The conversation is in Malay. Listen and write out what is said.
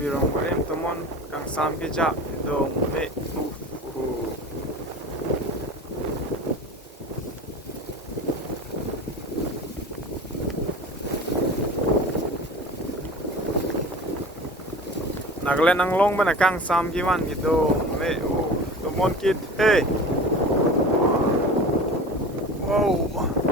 birong barim tomon kang sam ke ja dong me nagle nang long bana kang sam ki man gitu me tomon kit hey wow